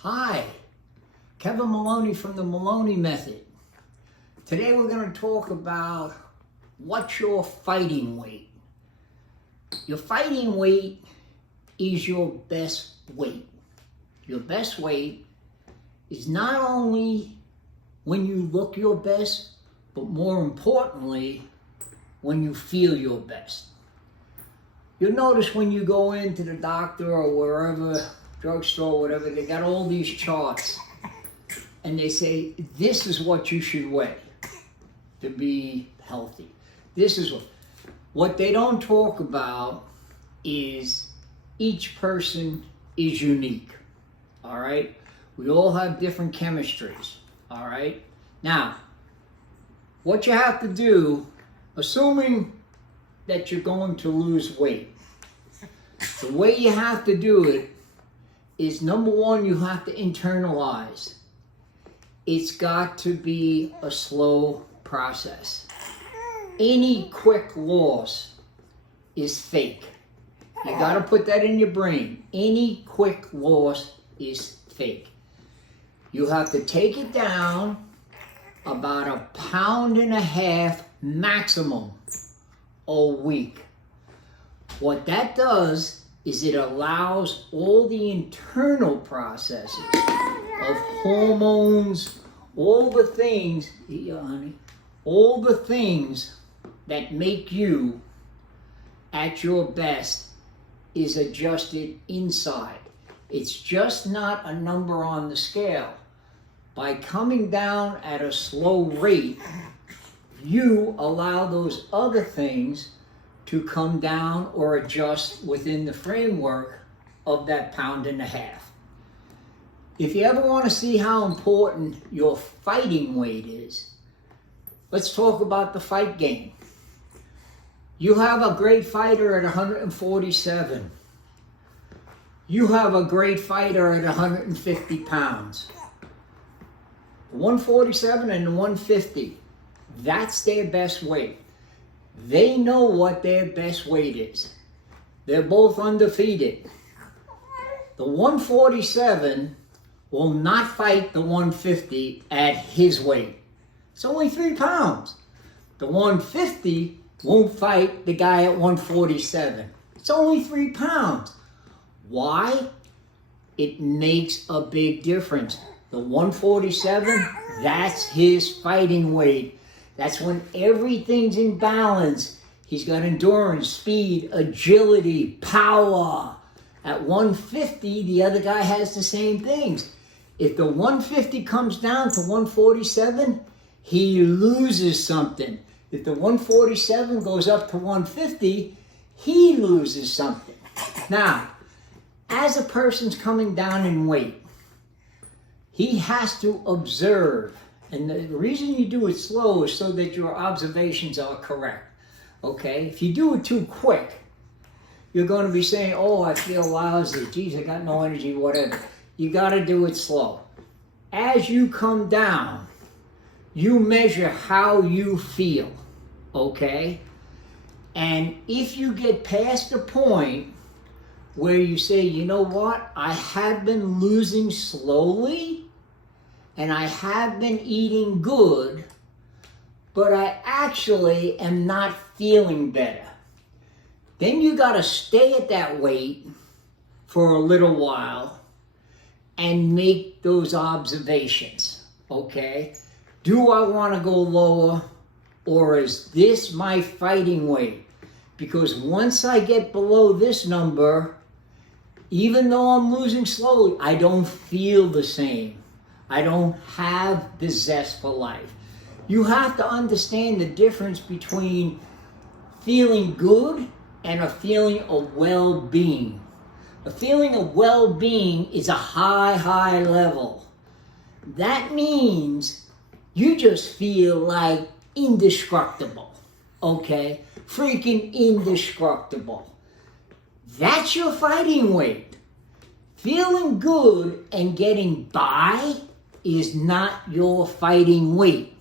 Hi, Kevin Moloney from the Moloney Method. Today we're going to talk about what's your fighting weight. Your fighting weight is your best weight. Your best weight is not only when you look your best, but more importantly, when you feel your best. You'll notice when you go into the doctor or wherever, drugstore, whatever, they got all these charts and they say, this is what you should weigh to be healthy. This is what they don't talk about is each person is unique, all right? We all have different chemistries, all right? Now, what you have to do, assuming that you're going to lose weight, the way you have to do it is, number one, you have to internalize. It's got to be a slow process. Any quick loss is fake. You got to put that in your brain. Any quick loss is fake. You have to take it down about 1.5 pounds maximum a week. What that does is it allows all the internal processes of hormones, all the things, all the things that make you at your best is adjusted inside. It's just not a number on the scale. By coming down at a slow rate, you allow those other things to come down or adjust within the framework of that 1.5 pounds. If you ever want to see how important your fighting weight is, let's talk about the fight game. You have a great fighter at 147. You have a great fighter at 150 pounds. The 147 and the 150, that's their best weight. They know what their best weight is. They're both undefeated. The 147 will not fight the 150 at his weight. It's only 3 pounds. The 150 won't fight the guy at 147. It's only 3 pounds. Why? It makes a big difference. The 147, that's his fighting weight. That's when everything's in balance. He's got endurance, speed, agility, power. At 150, the other guy has the same things. If the 150 comes down to 147, he loses something. If the 147 goes up to 150, he loses something. Now, as a person's coming down in weight, he has to observe. And the reason you do it slow is so that your observations are correct, okay? If you do it too quick, you're going to be saying, oh, I feel lousy, geez, I got no energy, whatever. You got to do it slow. As you come down, you measure how you feel, okay? And if you get past the point where you say, you know what, I have been losing slowly, and I have been eating good, but I actually am not feeling better. Then you gotta stay at that weight for a little while and make those observations, okay? Do I wanna go lower, or is this my fighting weight? Because once I get below this number, even though I'm losing slowly, I don't feel the same. I don't have the zest for life. You have to understand the difference between feeling good and a feeling of well-being. A feeling of well-being is a high level. That means you just feel like indestructible, okay? Freaking indestructible. That's your fighting weight. Feeling good and getting by is not your fighting weight.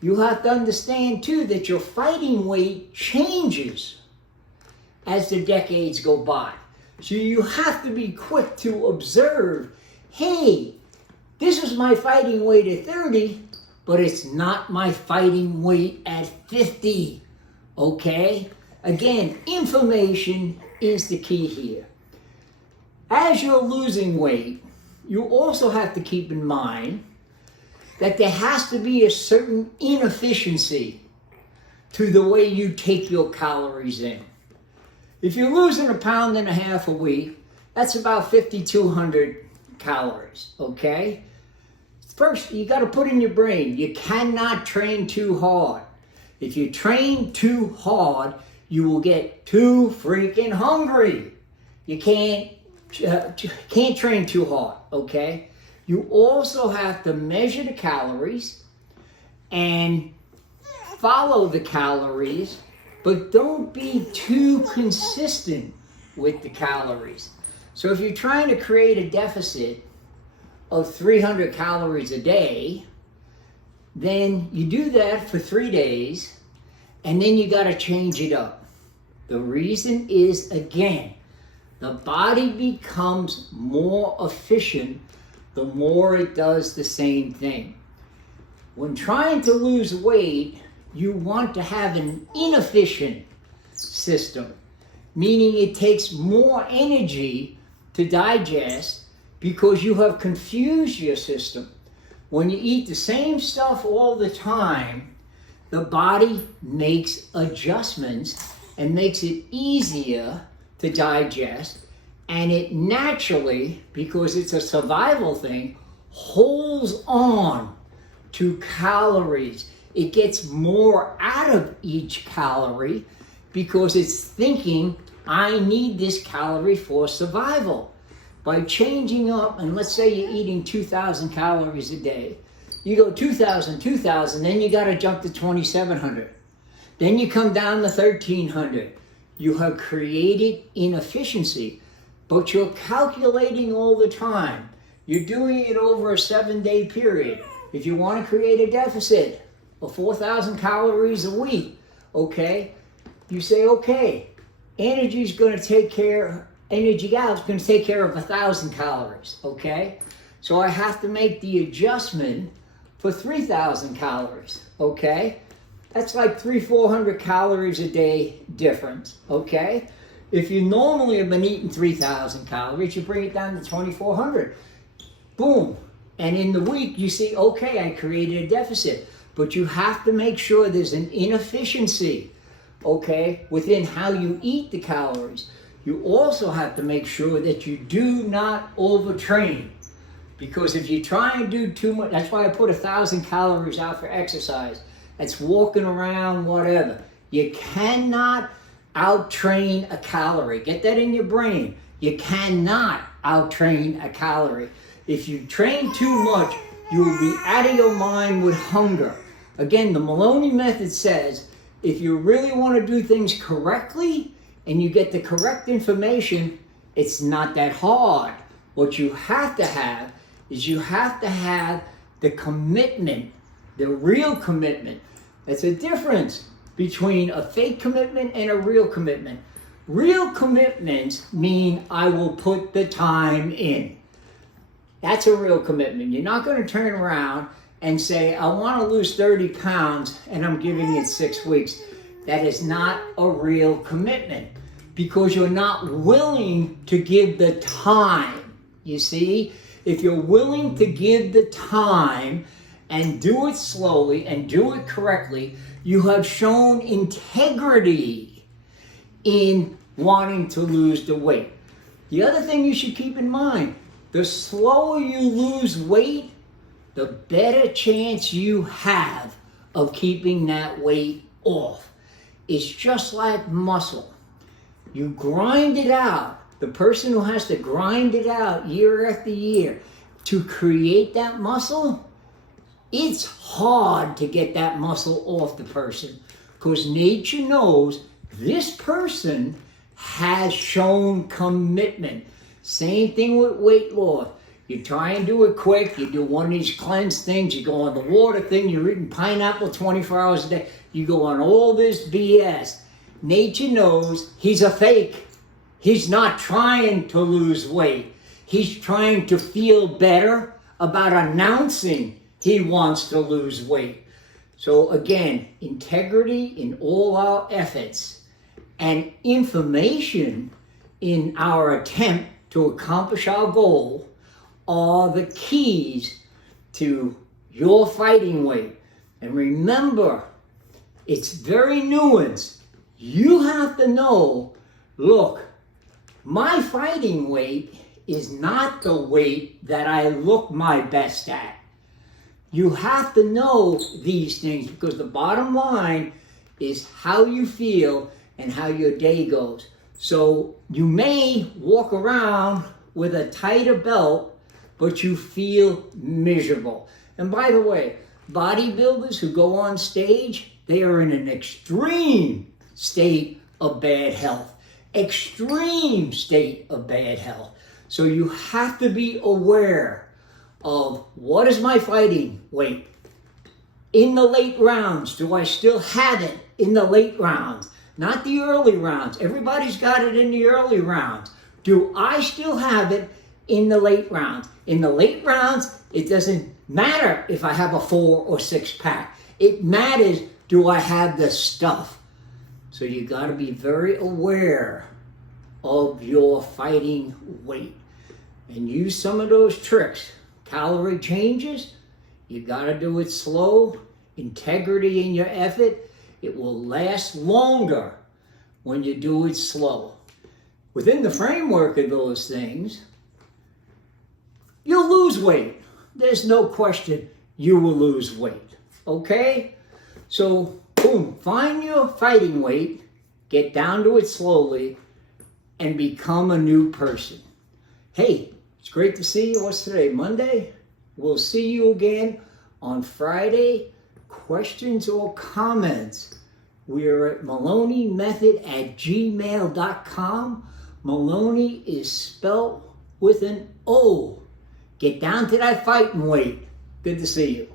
You have to understand too that your fighting weight changes as the decades go by. So you have to be quick to observe, hey, this is my fighting weight at 30, but it's not my fighting weight at 50, okay? Again, information is the key here. As you're losing weight, you also have to keep in mind that there has to be a certain inefficiency to the way you take your calories in. If you're losing 1.5 pounds a week, that's about 5,200 calories, okay? First, you got to put in your brain, you cannot train too hard. If you train too hard, you will get too freaking hungry. You can't train too hard, okay? You also have to measure the calories and follow the calories, but don't be too consistent with the calories. So if you're trying to create a deficit of 300 calories a day, then you do that for 3 days, and then you got to change it up. The reason is, again, the body becomes more efficient the more it does the same thing. When trying to lose weight, you want to have an inefficient system, meaning it takes more energy to digest because you have confused your system. When you eat the same stuff all the time, the body makes adjustments and makes it easier to digest, and it naturally, because it's a survival thing, holds on to calories. It gets more out of each calorie because it's thinking, I need this calorie for survival. By changing up, and let's say you're eating 2,000 calories a day, you go 2,000, then you got to jump to 2,700. Then you come down to 1,300. You have created inefficiency, but you're calculating all the time. You're doing it over a 7-day period. If you want to create a deficit of 4,000 calories a week, okay, you say, okay, energy out's going to take care of 1,000 calories, okay? So I have to make the adjustment for 3,000 calories, okay? That's like 300-400 calories a day difference, okay? If you normally have been eating 3,000 calories, you bring it down to 2,400. Boom. And in the week, you see, okay, I created a deficit. But you have to make sure there's an inefficiency, okay, within how you eat the calories. You also have to make sure that you do not overtrain. Because if you try and do too much, that's why I put 1,000 calories out for exercise. That's walking around, whatever. You cannot out-train a calorie. Get that in your brain. You cannot out-train a calorie. If you train too much, you will be out of your mind with hunger. Again, the Moloney method says, if you really want to do things correctly and you get the correct information, it's not that hard. What you have to have is you have to have the commitment, the real commitment. That's a difference between a fake commitment and a real commitment. Real commitments mean I will put the time in. That's a real commitment. You're not going to turn around and say, I want to lose 30 pounds and I'm giving it 6 weeks. That is not a real commitment because you're not willing to give the time. You see, if you're willing to give the time and do it slowly and do it correctly, you have shown integrity in wanting to lose the weight. The other thing you should keep in mind, the slower you lose weight, the better chance you have of keeping that weight off. It's just like muscle. You grind it out. The person who has to grind it out year after year to create that muscle, it's hard to get that muscle off the person because nature knows this person has shown commitment. Same thing with weight loss. You try and do it quick. You do one of these cleanse things. You go on the water thing. You're eating pineapple 24 hours a day. You go on all this BS. Nature knows he's a fake. He's not trying to lose weight. he's trying to feel better about announcing he wants to lose weight. So again, integrity in all our efforts and information in our attempt to accomplish our goal are the keys to your fighting weight. And remember, it's very nuanced. You have to know, look, my fighting weight is not the weight that I look my best at. You have to know these things, because the bottom line is how you feel and how your day goes. So you may walk around with a tighter belt, but you feel miserable. And by the way, bodybuilders who go on stage, they are in an extreme state of bad health. Extreme state of bad health. So you have to be aware of, what is my fighting weight? In the late rounds, do I still have it in the late rounds? Not the early rounds. Everybody's got it in the early rounds. Do I still have it in the late rounds? In the late rounds, it doesn't matter if I have a 4 or 6 pack. It matters, do I have the stuff? So you got to be very aware of your fighting weight and use some of those tricks. Calorie changes, you got to do it slow. Integrity in your effort, it will last longer when you do it slow. Within the framework of those things, you'll lose weight. There's no question you will lose weight. Okay? So, boom, find your fighting weight, get down to it slowly, and become a new person. Hey, it's great to see you. What's today? Monday? We'll see you again on Friday. Questions or comments? We're at MoloneyMethod@gmail.com. Moloney is spelled with an O. Get down to that fighting weight. Good to see you.